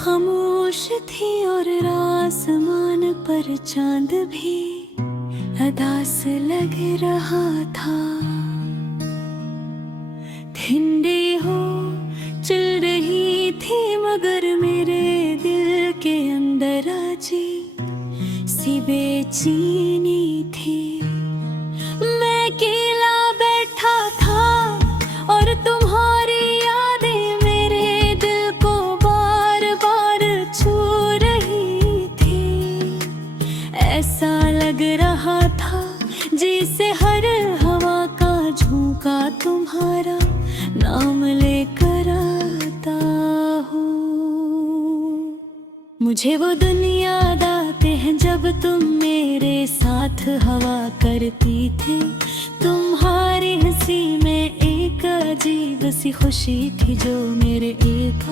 खामोश थी और आसमान पर चांद भी अदास लग रहा था। ठंडी हो चल रही थी मगर मेरे दिल के अंदर अजी सी बेचैनी थी। मैं अकेला बैठा था और तुम्हारी यादें मेरे दिल को बार बार छू रही थी। ऐसा लग रहा था जैसे हर हवा का झोंका तुम्हारा नाम लेकर आता हूँ। मुझे वो दिन याद आते हैं जब तुम मेरे साथ हवा करती थी। तुम्हारी हंसी में एक अजीब सी खुशी थी जो मेरे एक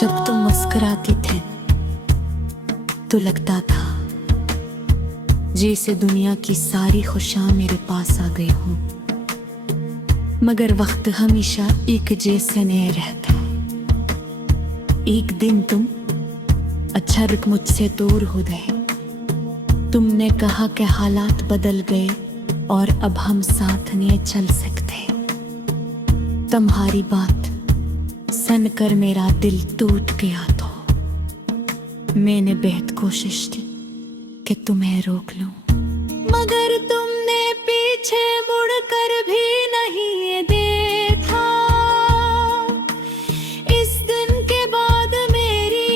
जब तुम मुस्कुराती थे तो लगता था जैसे दुनिया की सारी खुशियां मेरे पास आ गई हूं। मगर वक्त हमेशा एक जैसे नहीं रहता। एक दिन तुम अचानक मुझसे दूर हो गए। तुमने कहा कि हालात बदल गए और अब हम साथ नहीं चल सकते। तुम्हारी बात सुनकर मेरा दिल टूट गया। तो मैंने बेहद कोशिश की कि तुम्हें रोक लूं, मगर तुमने पीछे मुड़कर भी नहीं देखा। इस दिन के बाद मेरी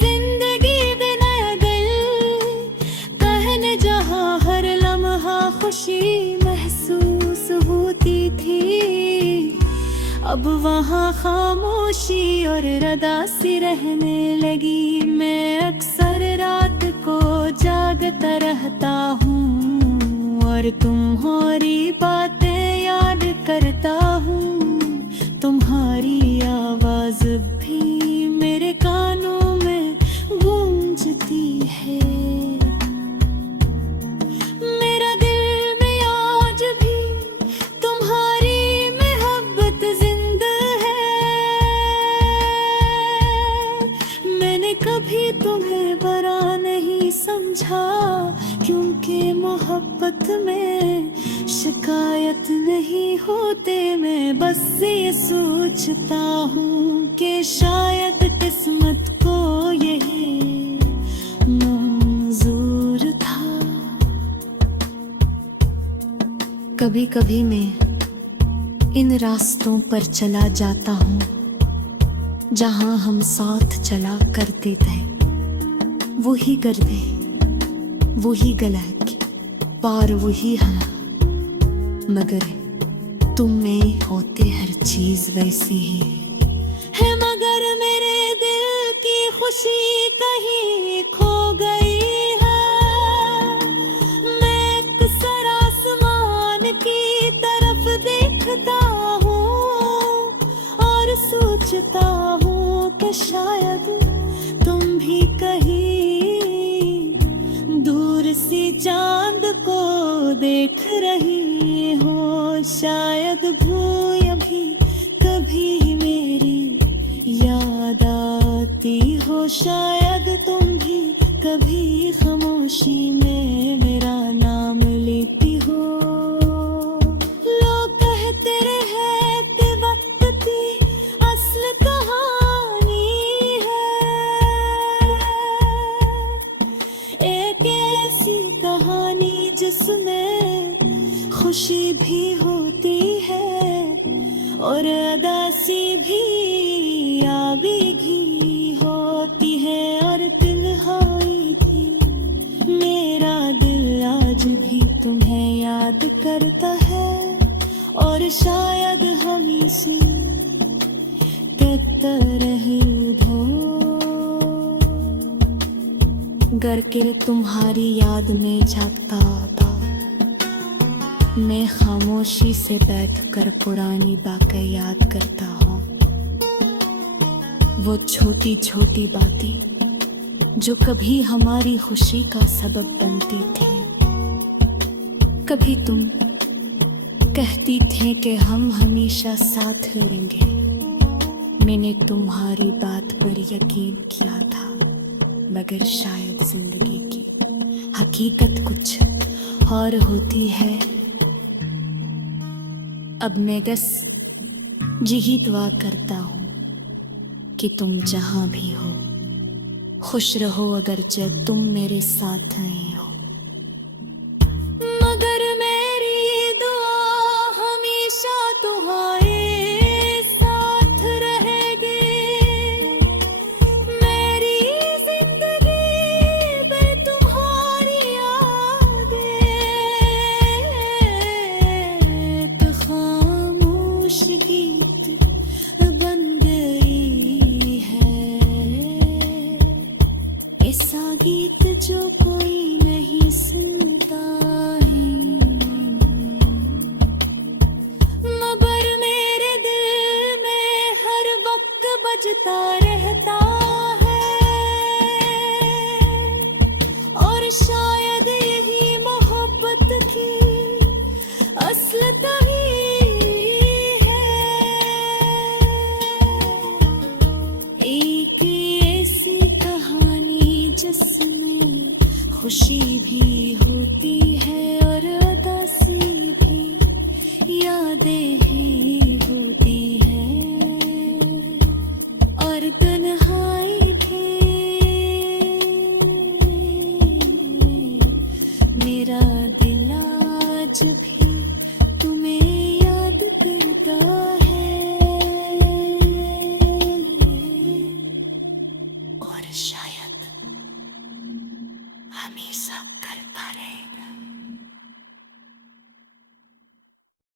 जिंदगी में नया दिल कहने जहां हर लम्हा खुशी महसूस होती थी, अब वहां खामोशी और रदासी रहने लगी। मैं अक्सर रात को जागता रहता हूँ और तुम्हारी बातें याद करता हूँ। तुम्हारी आवाज भी मेरे कानों में गूंजती है। मेरा दिल में आज भी तुम्हारी मोहब्बत जिंदा है। मैंने कभी तुम्हें बुरा नहीं समझा क्योंकि मोहब्बत में शिकायत नहीं होते। मैं बस ये सोचता हूँ कि शायद किस्मत को यही मंजूर था। कभी कभी मैं इन रास्तों पर चला जाता हूँ जहाँ हम साथ चला करते थे। वही गर्दे, वही गलत, पार वही हरा, मगर तुम में होते हर चीज वैसी ही है। मगर मेरे दिल की खुशी कहीं खो गई है। मैं अक्सर आसमान की तरफ देखता हूँ और सोचता हूँ कि शायद तुम भी कहीं दूर सी चांद को देख रही हो। शायद भूया भी कभी मेरी याद आती हो। शायद तुम भी कभी खामोशी में मेरा नाम लेती हो। लोग कहते रहे कि वक्त की असल कहानी है, एक ऐसी कहानी जिसमें खुशी भी होती है और अदासी भी आवेगी होती है। और तन्हाई थी मेरा दिल आज भी तुम्हें याद करता है और शायद हमेशा कहता रहे धो। घर के तुम्हारी याद में जागता था। मैं खामोशी से बैठकर पुरानी बातें याद करता हूँ। वो छोटी छोटी बातें जो कभी हमारी खुशी का सबब बनती थी। कभी तुम कहती थे कि हम हमेशा साथ रहेंगे, मैंने तुम्हारी बात पर यकीन किया था, मगर शायद जिंदगी की हकीकत कुछ और होती है। अब मैं बस यही दुआ करता हूँ कि तुम जहां भी हो खुश रहो, अगर जब तुम मेरे साथ नहीं हो। मगर मेरी दुआ हमेशा तुम्हारे साथ रहेगी। मेरी जिंदगी में तुम्हारी यादें तो खामोश गीत बन गई है। ऐसा गीत जो कोई नहीं सुनता है, मगर मेरे दिल में हर वक्त बजता रहता है। और शायद यही मोहब्बत की असलियत ही है। एक ऐसी कहानी जिसमें खुशी भी होती है और उदासी भी, यादें ही होती है और तन्हाई भी। मेरा दिल आज भी तुम्हें याद करता है और शायद हमेशा करता रहेगा।